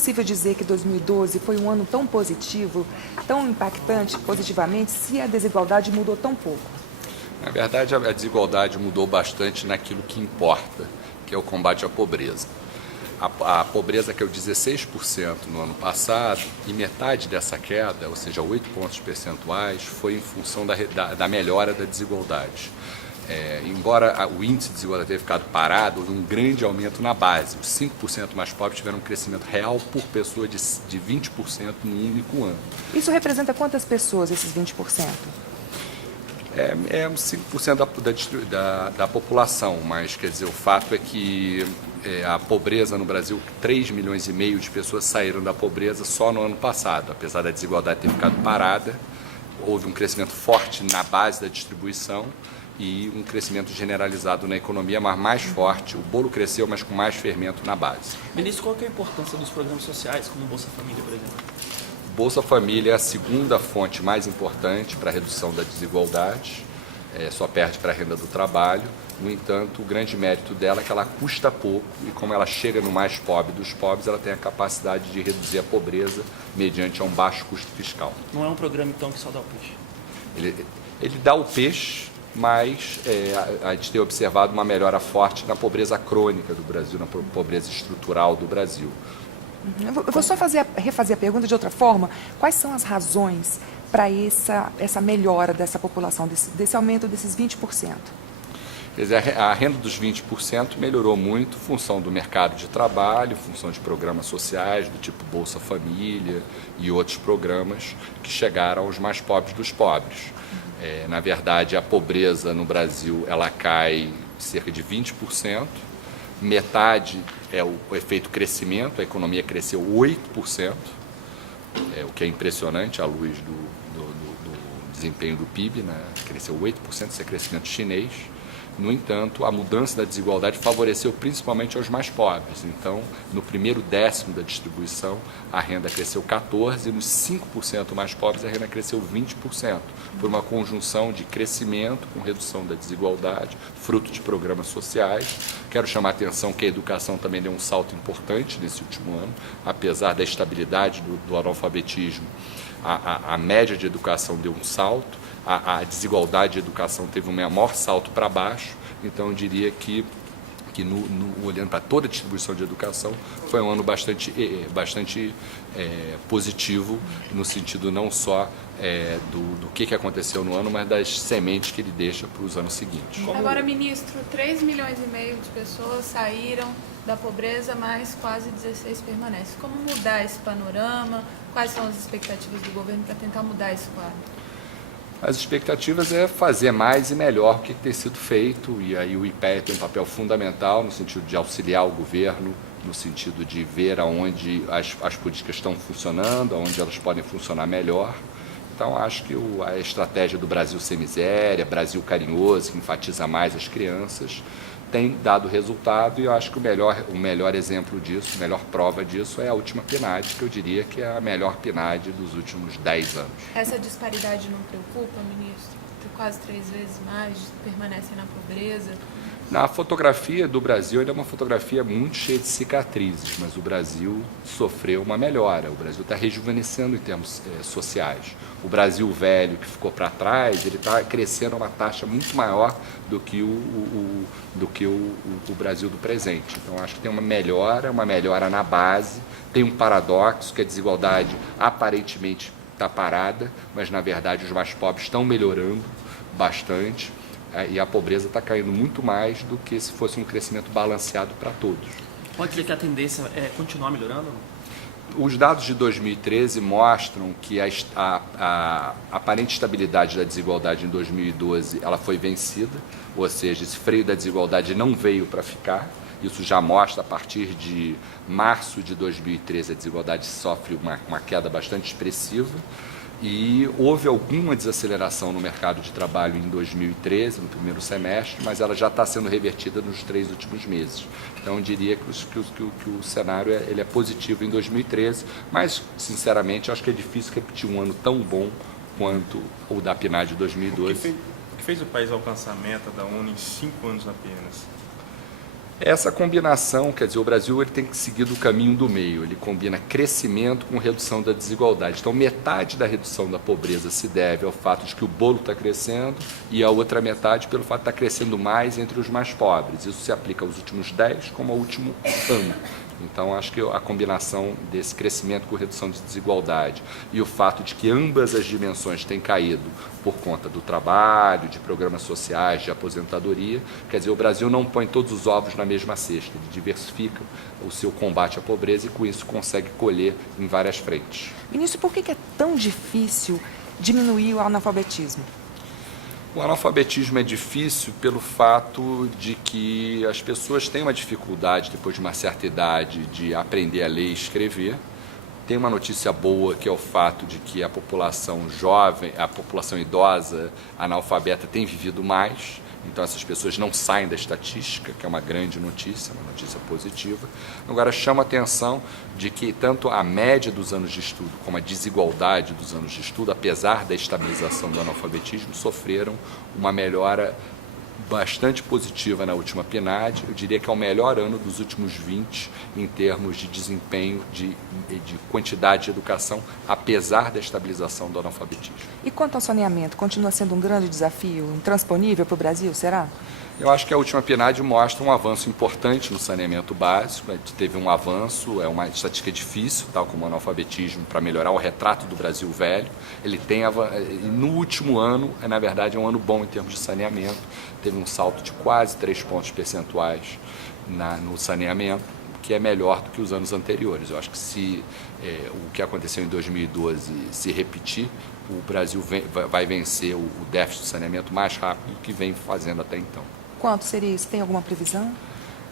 possível dizer que 2012 foi um ano tão positivo, tão impactante positivamente, se a desigualdade mudou tão pouco? Na verdade, a desigualdade mudou bastante naquilo que importa, que é o combate à pobreza. A pobreza caiu 16% no ano passado e metade dessa queda, ou seja, 8 pontos percentuais, foi em função da melhora da desigualdade. Embora o índice de desigualdade tenha ficado parado, houve um grande aumento na base. Os 5% mais pobres tiveram um crescimento real por pessoa de 20% em um único ano. Isso representa quantas pessoas, esses 20%? É uns 5% da população, mas quer dizer, o fato é que a pobreza no Brasil, 3,5 milhões de pessoas saíram da pobreza só no ano passado. Apesar da desigualdade ter ficado parada, houve um crescimento forte na base da distribuição e um crescimento generalizado na economia, mas mais forte. O bolo cresceu, mas com mais fermento na base. Ministro, qual que é a importância dos programas sociais, como o Bolsa Família, por exemplo? Bolsa Família é a segunda fonte mais importante para a redução da desigualdade, só perde para a renda do trabalho. No entanto, o grande mérito dela é que ela custa pouco e, como ela chega no mais pobre dos pobres, ela tem a capacidade de reduzir a pobreza mediante um baixo custo fiscal. Não é um programa, então, que só dá o peixe? Ele dá o peixe, mas a gente tem observado uma melhora forte na pobreza crônica do Brasil, na pobreza estrutural do Brasil. Eu vou só refazer a pergunta de outra forma. Quais são as razões para essa melhora dessa população, desse aumento desses 20%? Quer dizer, a renda dos 20% melhorou muito em função do mercado de trabalho, em função de programas sociais do tipo Bolsa Família e outros programas que chegaram aos mais pobres dos pobres. Na verdade, a pobreza no Brasil ela cai cerca de 20%, metade é o efeito crescimento, a economia cresceu 8%, o que é impressionante à luz do desempenho do PIB, né? Cresceu 8%, esse é crescimento chinês. No entanto, a mudança da desigualdade favoreceu principalmente aos mais pobres. Então, no primeiro décimo da distribuição, a renda cresceu 14%, e nos 5% mais pobres a renda cresceu 20%, por uma conjunção de crescimento com redução da desigualdade, fruto de programas sociais. Quero chamar a atenção que a educação também deu um salto importante nesse último ano, apesar da estabilidade do analfabetismo, a média de educação deu um salto. A desigualdade de educação teve um menor salto para baixo, então eu diria que olhando para toda a distribuição de educação, foi um ano bastante positivo, no sentido não só do que aconteceu no ano, mas das sementes que ele deixa para os anos seguintes. Agora, ministro, 3,5 milhões de pessoas saíram da pobreza, mas quase 16 permanecem. Como mudar esse panorama? Quais são as expectativas do governo para tentar mudar esse quadro? As expectativas é fazer mais e melhor o que tem sido feito, e aí o IPEA tem um papel fundamental no sentido de auxiliar o governo, no sentido de ver aonde as políticas estão funcionando, aonde elas podem funcionar melhor. Então, acho que a estratégia do Brasil Sem Miséria, Brasil Carinhoso, que enfatiza mais as crianças, tem dado resultado, e eu acho que o melhor exemplo disso, a melhor prova disso é a última PNAD, que eu diria que é a melhor PNAD dos últimos 10 anos. Essa disparidade não preocupa, ministro? Quase 3 vezes mais permanecem na pobreza. Na fotografia do Brasil, ele é uma fotografia muito cheia de cicatrizes, mas o Brasil sofreu uma melhora. O Brasil está rejuvenescendo em termos sociais. O Brasil velho, que ficou para trás, ele está crescendo a uma taxa muito maior do que o Brasil do presente. Então, acho que tem uma melhora na base. Tem um paradoxo, que a desigualdade aparentemente está parada, mas, na verdade, os mais pobres estão melhorando bastante. E a pobreza está caindo muito mais do que se fosse um crescimento balanceado para todos. Pode dizer que a tendência é continuar melhorando? Os dados de 2013 mostram que a aparente estabilidade da desigualdade em 2012 ela foi vencida, ou seja, esse freio da desigualdade não veio para ficar. Isso já mostra, a partir de março de 2013, a desigualdade sofre uma queda bastante expressiva. E houve alguma desaceleração no mercado de trabalho em 2013, no primeiro semestre, mas ela já está sendo revertida nos 3 últimos meses. Então, eu diria que o cenário ele é positivo em 2013, mas, sinceramente, acho que é difícil repetir um ano tão bom quanto o da PNAD de 2012. O que fez o país alcançar a meta da ONU em 5 anos apenas? Essa combinação, quer dizer, o Brasil ele tem que seguir do caminho do meio, ele combina crescimento com redução da desigualdade. Então, metade da redução da pobreza se deve ao fato de que o bolo está crescendo e a outra metade pelo fato de estar crescendo mais entre os mais pobres. Isso se aplica aos últimos 10 como ao último ano. Então, acho que a combinação desse crescimento com redução de desigualdade e o fato de que ambas as dimensões têm caído por conta do trabalho, de programas sociais, de aposentadoria, quer dizer, o Brasil não põe todos os ovos na mesma cesta, ele diversifica o seu combate à pobreza e, com isso, consegue colher em várias frentes. Ministro, por que é tão difícil diminuir o analfabetismo? O analfabetismo é difícil pelo fato de que as pessoas têm uma dificuldade, depois de uma certa idade, de aprender a ler e escrever. Tem uma notícia boa, que é o fato de que a população jovem, a população idosa, analfabeta, tem vivido mais. Então, essas pessoas não saem da estatística, que é uma grande notícia, uma notícia positiva. Agora, chama a atenção de que tanto a média dos anos de estudo como a desigualdade dos anos de estudo, apesar da estabilização do analfabetismo, sofreram uma melhora bastante positiva na última PNAD. Eu diria que é o melhor ano dos últimos 20 em termos de desempenho, de quantidade de educação, apesar da estabilização do analfabetismo. E quanto ao saneamento, continua sendo um grande desafio, intransponível para o Brasil, será? Eu acho que a última PNAD mostra um avanço importante no saneamento básico. A gente teve um avanço, é uma estatística difícil, tal como o analfabetismo, para melhorar o retrato do Brasil velho. Ele tem, no último ano, na verdade, é um ano bom em termos de saneamento. Teve um salto de quase 3 pontos percentuais no saneamento, que é melhor do que os anos anteriores. Eu acho que se o que aconteceu em 2012 se repetir, o Brasil vai vencer o déficit de saneamento mais rápido do que vem fazendo até então. Quanto seria isso? Tem alguma previsão?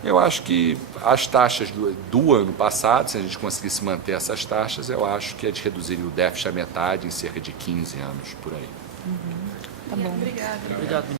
Eu acho que as taxas do ano passado, se a gente conseguisse manter essas taxas, eu acho que a gente reduziria o déficit à metade em cerca de 15 anos, por aí. Tá bom. Obrigada. Obrigado, ministro.